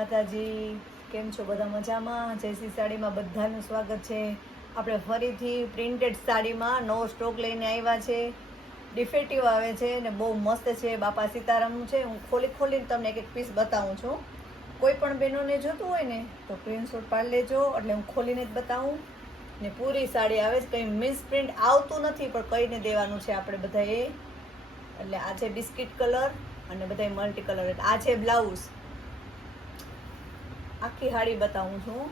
માતાજી, કેમ છો બધા મજામાં? જયસી સાડીમાં બધાનું સ્વાગત છે. આપણે ફરીથી પ્રિન્ટેડ સાડીમાં નવો સ્ટોક લઈને આવ્યા છે. ડિફેક્ટિવ આવે છે ને બહુ મસ્ત છે. બાપા સીતારામનું છે. હું ખોલી ખોલીને તમને એક એક પીસ બતાવું છું. કોઈ પણ બહેનોને જોતું હોય ને, તો સ્ક્રીનશોટ પાડી લેજો. એટલે હું ખોલીને જ બતાવું. ને પૂરી સાડી આવે છે. કંઈ મિસ પ્રિન્ટ આવતું નથી, પણ કહીને દેવાનું છે આપણે બધાએ. એટલે આ છે બિસ્કિટ કલર અને બધા મલ્ટી કલર આ છે બ્લાઉઝ આખી હાડી બતાવું છું.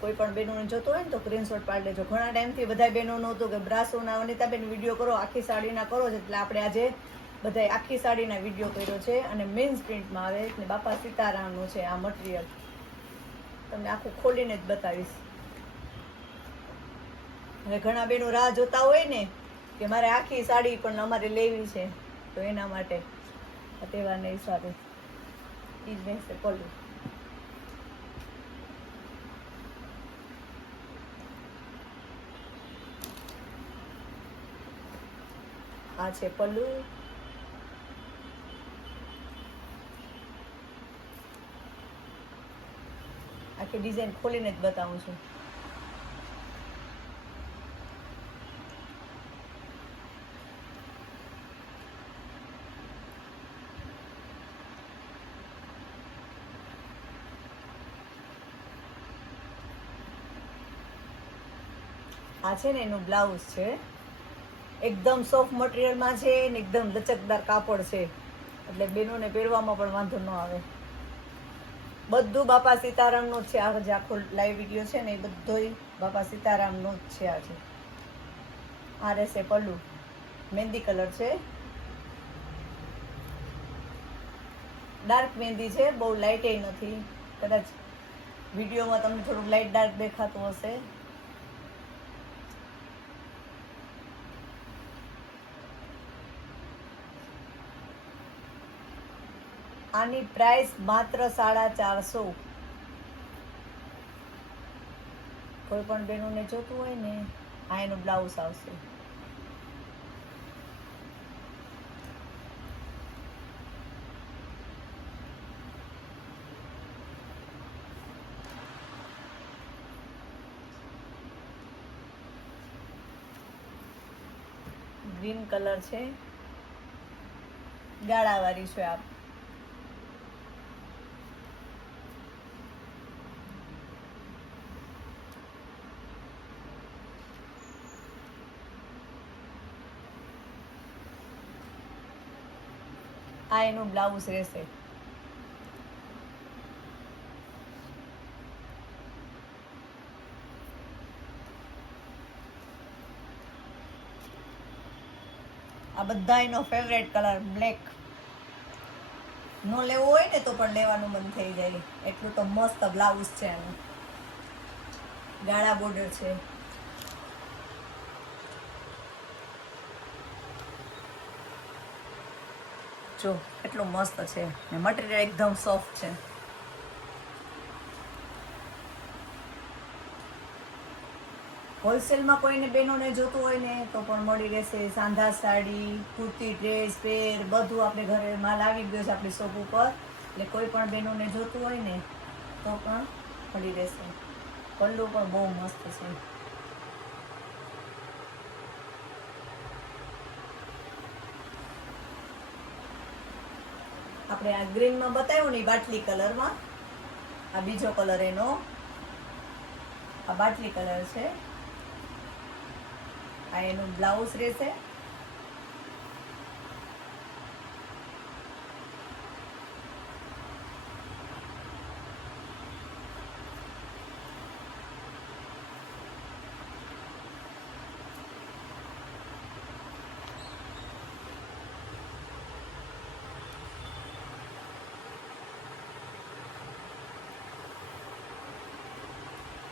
કોઈ પણ બહેનોને જોતો હોય ને તો સ્ક્રીનશોટ પાડી લેજો. ઘણા ટાઈમથી બધા બહેનોનું હતું કે બ્રાસોના અનિતાબેન વીડિયો કરો, આખી સાડીના કરો છો એટલે આપણે આજે બધાય આખી સાડીના વીડિયો કર્યો છે અને મેન્સ પ્રિન્ટમાં આવે ને બાપા સીતારામનું છે આ મટીરિયલ તમને આખું ખોલીને જ બતાવીશ. હવે ઘણા બહેનો રાહ જોતા હોય ને કે મારે આખી સાડી પણ અમારે લેવી છે. તો એના માટે તહેવારના હિસાબે એ જ રહેશે પલ્લું આ છે પલ્લુ. આખી ડિઝાઇન ખોલીને જ બતાવું છું. આ છે ને એનું બ્લાઉઝ છે. એકદમ સોફ્ટ મટીરિયલમાં છે ને એકદમ લચકદાર કાપડ છે. એટલે બહેનોને પહેરવામાં પણ વાંધો ન આવે. બધું બાપા સીતારામનો જ છે. આ જે આખો લાઈવ વીડિયો છે ને એ બધોય બાપા સીતારામનો જ છે આજે. આ રહેશે પલ્લુ. મહેંદી કલર છે. ડાર્ક મહેંદી છે. બહુ લાઇટ નથી. કદાચ વિડીયોમાં તમને થોડુંક લાઇટ ડાર્ક દેખાતું હશે. આની પ્રાઇસ માત્ર સાડા ચારસો. કોઈ પણ બહેનોને જોતું હોય ને, આ એનું બ્લાઉઝ આવશે. ગ્રીન કલર છે. ગાળાવાળી છે આ. આ એનું બ્લાઉઝ રહેશે. આ બધા એનો ફેવરેટ કલર બ્લેક નો લેવો હોય ને તો પણ લેવાનું મન થઈ જાય. એટલું તો મસ્ત બ્લાઉઝ છે એનું. ગાળા બોર્ડર છે. જો, કેટલું મસ્ત છે. ને મટીરિયલ એકદમ સોફ્ટ છે. હોલસેલમાં કોઈને બહેનોને જોતું હોય ને, તો પણ મળી રહેશે. સાંધા સાડી, કુર્તી, ડ્રેસ પેર બધું આપણે ઘરે માલ આવી ગયો છે આપણી શોપ ઉપર. એટલે કોઈ પણ બહેનોને જોતું હોય ને, તો પણ મળી રહેશે. પલ્લું પણ બહુ મસ્ત છે. આપણે આ ગ્રીનમાં બતાવ્યું ને બાટલી કલરમાં આ બીજો કલર એનો. આ બાટલી કલર છે. આ એનું બ્લાઉઝ રહેશે.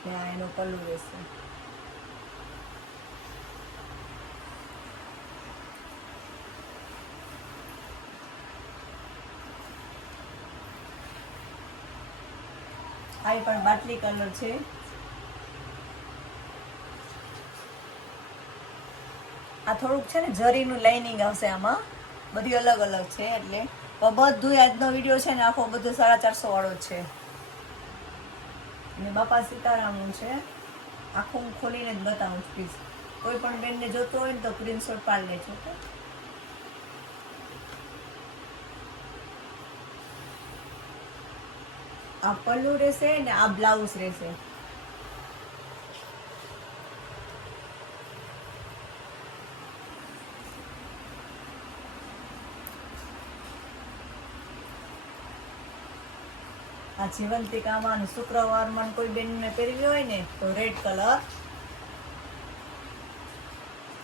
ને આ એનું રહેશે આ પણ બાટલી કલર છે. આ થોડુંક છે ને જરીનું લાઇનિંગ આવશે આમાં. બધી અલગ અલગ છે એટલે. બધું આજનો વીડિયો છે ને આખો બધો સાડા ચારસો વાળો છે. અને બાપા સીતારામનું છે. આખું હું ખોલીને જ બતાવું છું પ્લીઝ કોઈ પણ બેનને જોતો હોય ને તો સ્ક્રીનશોટ પાડી લેજો, ઓકે? આ પલ્લુ રહેશે ને આ બ્લાઉઝ રહેશે. આ જીવંતિકામાં શુક્રવારમાં કોઈ બેનને પહેરવી હોય ને, તો રેડ કલર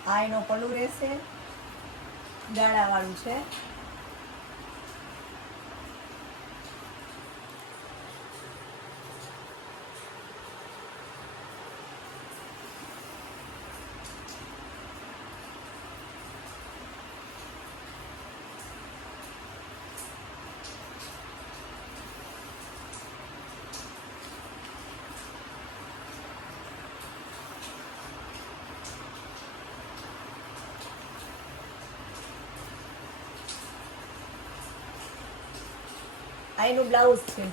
આ એનો પલું રહેશે. ગાળાવાળું છે. આ એનું બ્લાઉઝ છે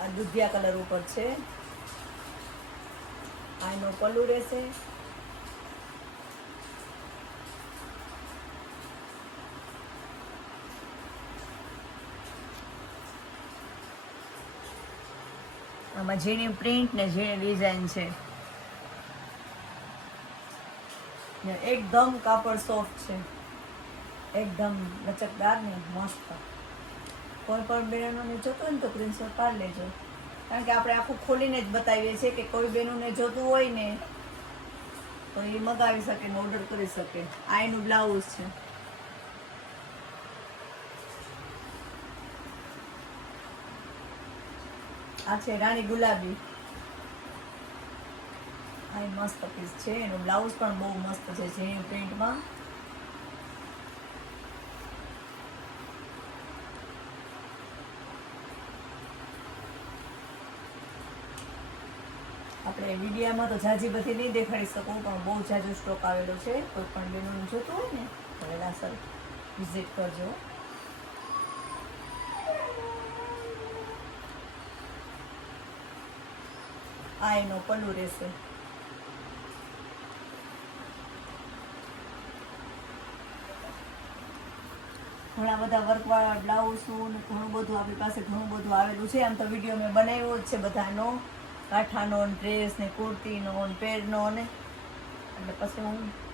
આ દુધિયા કલર ઉપર છે આ એનો પલ્લુ રહેશે આમાં જેની પ્રિન્ટ ને જેની ડિઝાઇન છે ને એકદમ કાપડ સોફ્ટ છે. એકદમ લચકદાર ને મસ્ત. કોઈ પણ બહેનોને જોતું ને તો પ્રિન્સર પાર લેજો. કારણ કે આપણે આખું ખોલીને જ બતાવીએ છીએ કે કોઈ બહેનોને જોતું હોય ને તો એ મગાવી શકે ને ઓર્ડર કરી શકે. આ એનું બ્લાઉઝ છે. આ છે રાણી ગુલાબી. આ મસ્ત પીસ છે. એનું બ્લાઉઝ પણ બહુ મસ્ત છે, ઝીણી પ્રિન્ટમાં આપણે વિડીયામાં તો જાજી બધી નહીં દેખાડી શકું, પણ બહુ જાજો સ્ટોક આવેલો છે. કોઈ પણ બેનોનું જોતું હોય ને, તો વેલાસર વિઝિટ કરજો. આ એનો પલ્લુ રહેશે. ઘણા બધા વર્કવાળા બ્લાઉઝો ઘણું બધું આપણી પાસે ઘણું બધું આવેલું છે. આમ તો વીડિયો મેં બનાવ્યો જ છે બધાનો. કાંઠાનો ડ્રેસ ને કુર્તીનો ને પેરનો ને. એટલે પછી હું